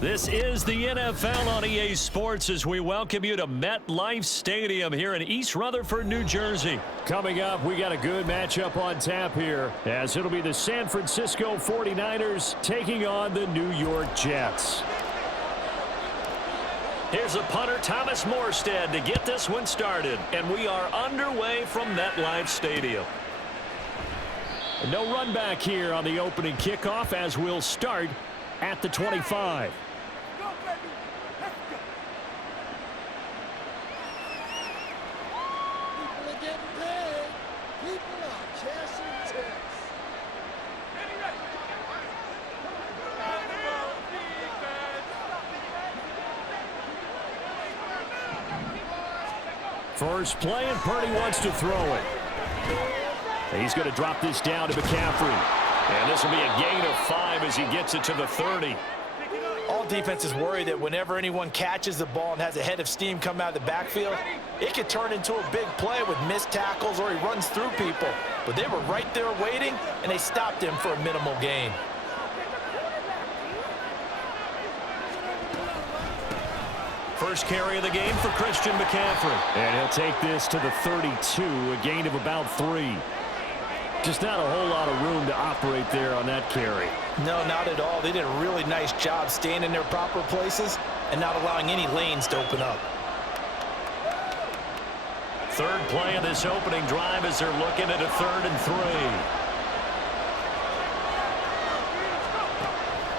This is the NFL on EA Sports as we welcome you to MetLife Stadium here in East Rutherford, New Jersey. Coming up, we got a good matchup on tap here as it'll be the San Francisco 49ers taking on the New York Jets. Here's a punter, Thomas Morstead, to get this one started. And we are underway from MetLife Stadium. No run back here on the opening kickoff as we'll start at the 25. First play, and Purdy wants to throw it. He's going to drop this down to McCaffrey. And this will be a gain of 5 as he gets it to the 30. All defenses worry that whenever anyone catches the ball and has a head of steam come out of the backfield, it could turn into a big play with missed tackles or he runs through people. But they were right there waiting, and they stopped him for a minimal gain. First carry of the game for Christian McCaffrey. And he'll take this to the 32, a gain of about 3. Just not a whole lot of room to operate there on that carry. No, not at all. They did a really nice job staying in their proper places and not allowing any lanes to open up. Third play of this opening drive as they're looking at a 3rd and 3.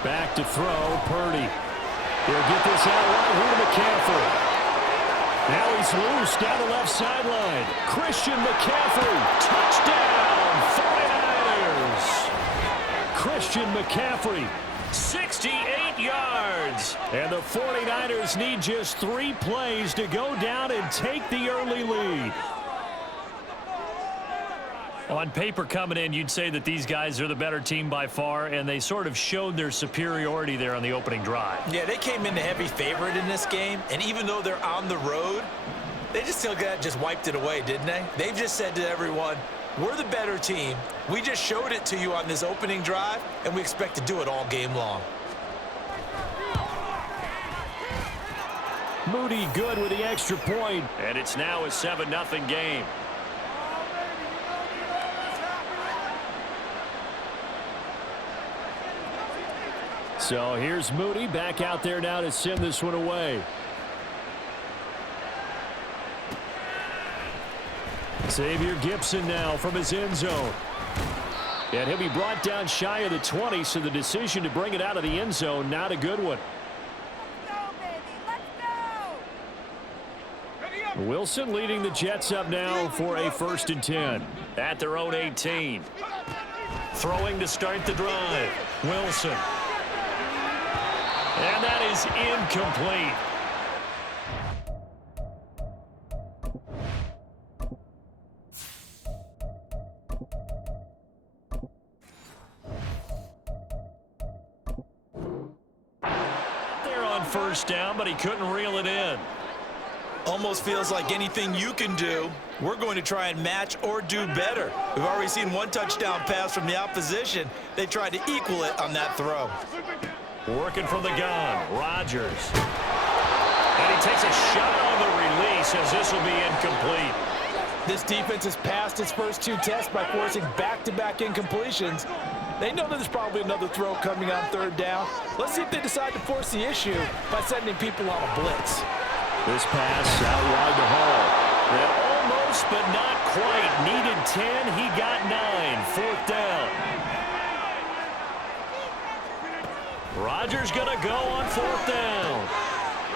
Back to throw, Purdy. He'll get this out right here to McCaffrey. Now he's loose down the left sideline. Christian McCaffrey, touchdown, 49ers. Christian McCaffrey, 68 yards. And the 49ers need just 3 plays to go down and take the early lead. On paper coming in, you'd say that these guys are the better team by far, and they sort of showed their superiority there on the opening drive. Yeah, they came in the heavy favorite in this game, and even though they're on the road, they just still just wiped it away, didn't they? They've just said to everyone, we're the better team. We just showed it to you on this opening drive, and we expect to do it all game long. Moody good with the extra point, and it's now a 7-0 game. So here's Moody back out there now to send this one away. Xavier Gibson now from his end zone. And he'll be brought down shy of the 20, so the decision to bring it out of the end zone, not a good one. Wilson leading the Jets up now for a 1st and 10 at their own 18. Throwing to start the drive. Wilson. And that is incomplete. They're on 1st down, but he couldn't reel it in. Almost feels like anything you can do, we're going to try and match or do better. We've already seen 1 touchdown pass from the opposition. They tried to equal it on that throw. Working from the gun, Rodgers. And he takes a shot on the release as this will be incomplete. This defense has passed its first 2 tests by forcing back-to-back incompletions. They know that there's probably another throw coming on 3rd down. Let's see if they decide to force the issue by sending people on a blitz. This pass out wide to Hall. And almost, but not quite. Needed 10. He got 9. 4th down. Rodgers going to go on 4th down.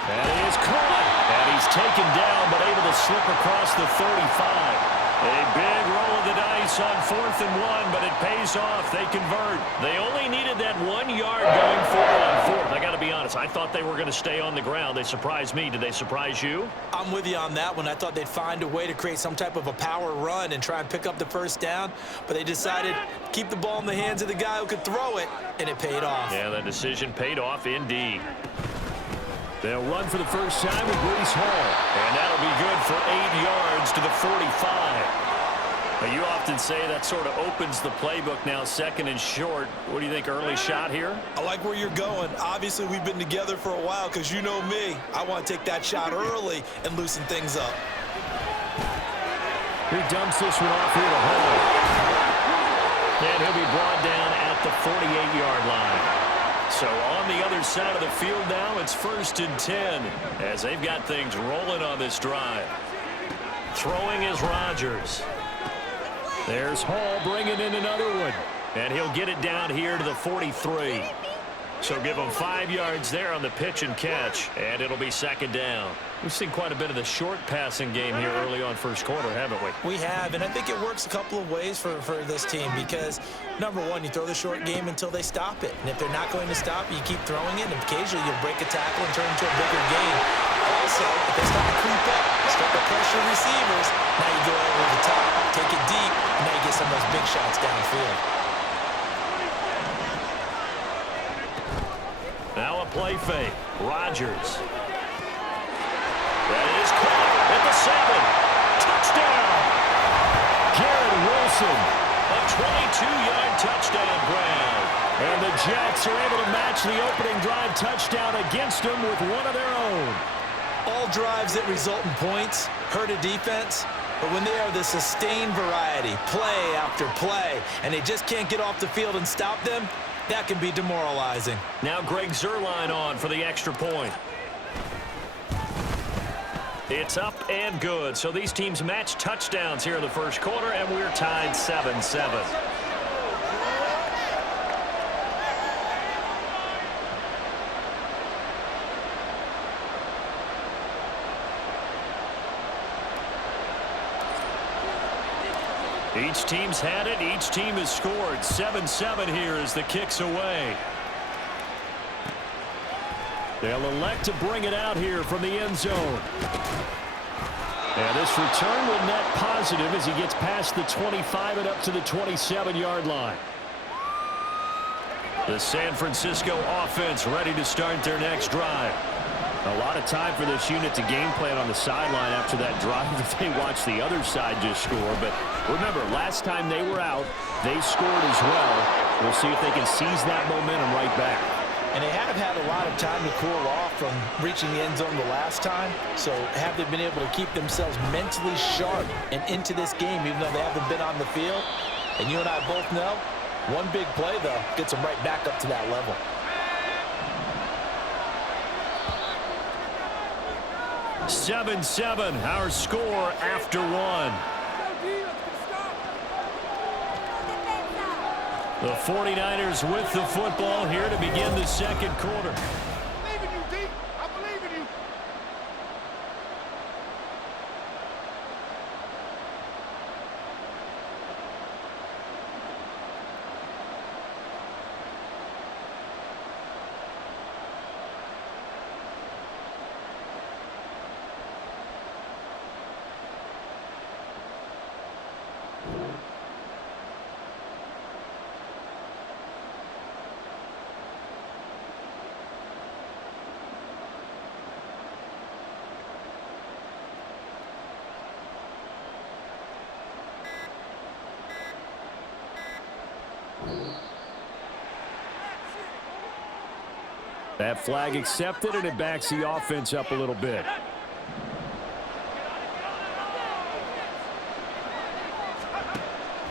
And he is caught. And he's taken down, but able to slip across the 35. A big roll of the dice on 4th and 1, but it pays off. They convert. They only needed that 1 yard going forward on 4th. I got to be honest. I thought they were going to stay on the ground. They surprised me. Did they surprise you? I'm with you on that one. I thought they'd find a way to create some type of a power run and try and pick up the 1st down, but they decided to keep the ball in the hands of the guy who could throw it, and it paid off. Yeah, the decision paid off indeed. They'll run for the first time with Breece Hall. And that'll be good for 8 yards to the 45. Well, you often say that sort of opens the playbook now, second and short. What do you think, early shot here? I like where you're going. Obviously, we've been together for a while because you know me. I want to take that shot early and loosen things up. He dumps this one off here to Hall. And he'll be brought down at the 48-yard line. So on the other side of the field now, it's 1st and 10 as they've got things rolling on this drive. Throwing is Rodgers. There's Hall bringing in another one. And he'll get it down here to the 43. So give him 5 yards there on the pitch and catch, and it'll be 2nd down. We've seen quite a bit of the short passing game here early on first quarter, haven't we? We have, and I think it works a couple of ways for this team because, number one, you throw the short game until they stop it. And if they're not going to stop it, you keep throwing it, and occasionally you'll break a tackle and turn it into a bigger game. Also, if they start to creep up, start to pressure receivers, now you go over the top, take it deep, and now you get some of those big shots downfield. Now a play fake. Rodgers. That is caught at the 7. Touchdown! Garrett Wilson. A 22-yard touchdown grab. And the Jets are able to match the opening drive touchdown against them with one of their own. All drives that result in points hurt a defense, but when they are the sustained variety, play after play, and they just can't get off the field and stop them, that can be demoralizing. Now Greg Zuerlein on for the extra point. It's up and good. So these teams match touchdowns here in the first quarter, and we're tied 7-7. Each team's had it. Each team has scored. 7-7 here as the kick's away. They'll elect to bring it out here from the end zone. And this return will net positive as he gets past the 25 and up to the 27-yard line. The San Francisco offense ready to start their next drive. A lot of time for this unit to game plan on the sideline after that drive that they watched the other side just score. But remember, last time they were out, they scored as well. We'll see if they can seize that momentum right back. And they have had a lot of time to cool off from reaching the end zone the last time. So have they been able to keep themselves mentally sharp and into this game, even though they haven't been on the field? And you and I both know, one big play, though, gets them right back up to that level. Seven, our score after one. The 49ers with the football here to begin the second quarter. That flag accepted, and it backs the offense up a little bit.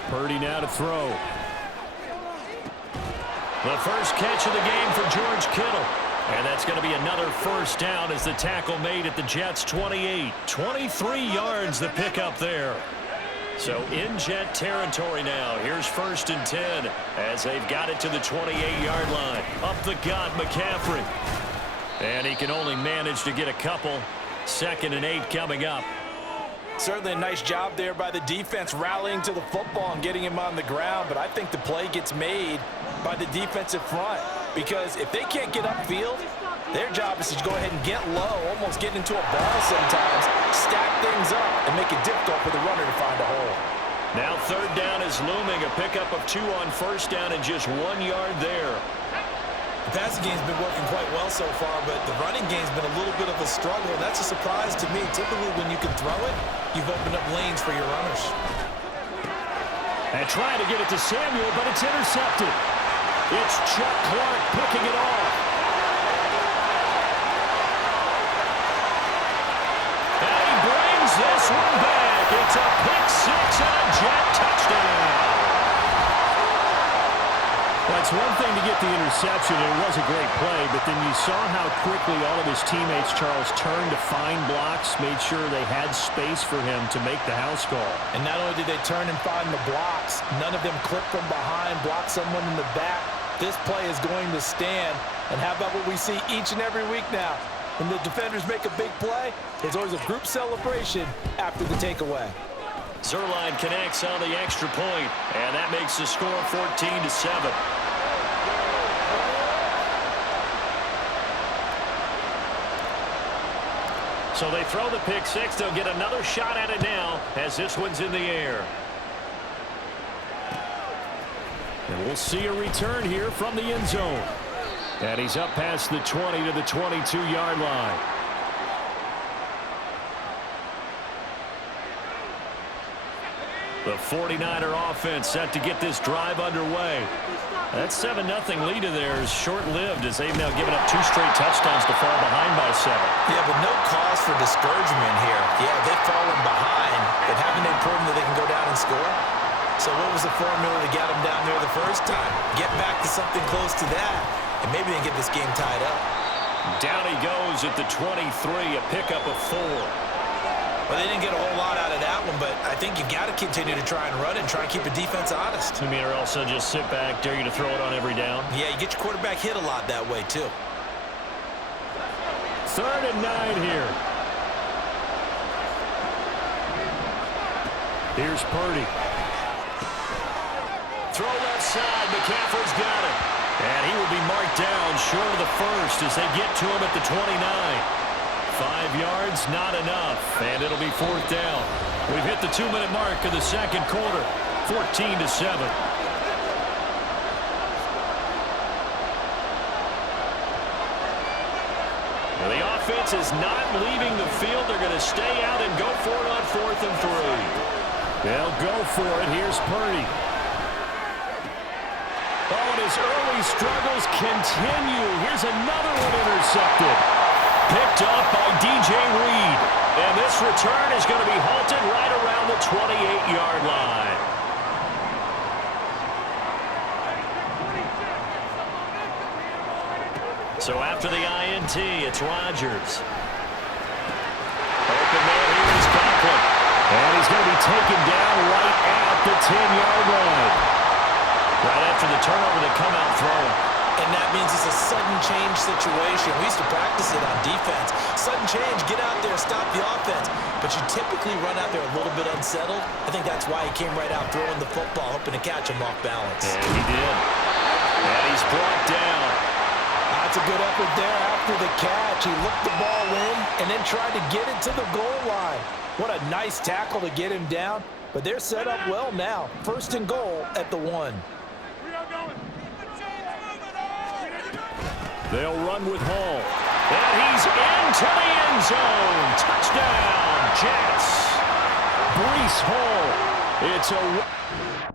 Purdy now to throw. The first catch of the game for George Kittle. And that's going to be another first down as the tackle made at the Jets' 28. 23 yards the pickup there. So in Jet territory now. Here's 1st and 10 as they've got it to the 28-yard line. Up the gut, McCaffrey. And he can only manage to get a couple. 2nd and 8 coming up. Certainly a nice job there by the defense rallying to the football and getting him on the ground. But I think the play gets made by the defensive front. Because if they can't get upfield, their job is to go ahead and get low, almost get into a ball sometimes, stack things up, and make it difficult for the runner to find a hole. Now 3rd down is looming. A pickup of 2 on 1st down and just 1 yard there. The passing game's been working quite well so far, but the running game's been a little bit of a struggle, and that's a surprise to me. Typically, when you can throw it, you've opened up lanes for your runners. And trying to get it to Samuel, but it's intercepted. It's Chuck Clark picking it off. And he brings this one back. It's a pick six and a Jet touchdown. Well, it's one thing to get the interception, and it was a great play, but then you saw how quickly all of his teammates, Charles, turned to find blocks, made sure they had space for him to make the house call. And not only did they turn and find the blocks, none of them clipped from behind, blocked someone in the back. This play is going to stand. And how about what we see each and every week now? When the defenders make a big play, there's always a group celebration after the takeaway. Zuerlein connects on the extra point, and that makes the score 14-7. So they throw the pick six. They'll get another shot at it now as this one's in the air. And we'll see a return here from the end zone. And he's up past the 20 to the 22-yard line. The 49er offense set to get this drive underway. That 7-0 lead of theirs short-lived as they've now given up 2 straight touchdowns to fall behind by 7. Yeah, but no cause for discouragement here. Yeah, they've fallen behind, but haven't they proven that they can go down and score? So what was the formula to get them down there the first time? Get back to something close to that, and maybe they can get this game tied up. Down he goes at the 23, a pickup of 4. Well, they didn't get a whole lot out of that one, but I think you've got to continue to try and run and try and keep the defense honest. You mean, or also just sit back, dare you to throw it on every down? Yeah, you get your quarterback hit a lot that way, too. 3rd and 9 here. Here's Purdy. Throw left side. McCaffrey's got it. And he will be marked down short of the first as they get to him at the 29. 5 yards, not enough, and it'll be 4th down. We've hit the 2-minute mark of the second quarter, 14-7. Well, the offense is not leaving the field. They're going to stay out and go for it on 4th and 3. They'll go for it. Here's Purdy. Oh, and his early struggles continue. Here's another one intercepted. Picked up by DJ Reed. And this return is going to be halted right around the 28-yard line. So after the INT, it's Rodgers. Open man here is Conklin. And he's going to be taken down right at the 10-yard line. Right after the turnover, they come out throwing. And that means it's a sudden change situation. We used to practice it on defense. Sudden change, get out there, stop the offense. But you typically run out there a little bit unsettled. I think that's why he came right out throwing the football, hoping to catch him off balance. And he did. And he's brought down. That's a good effort there after the catch. He looked the ball in and then tried to get it to the goal line. What a nice tackle to get him down. But they're set up well now. 1st and goal at the 1. They'll run with Hall. And he's into the end zone. Touchdown, Jets. Breece Hall. It's a...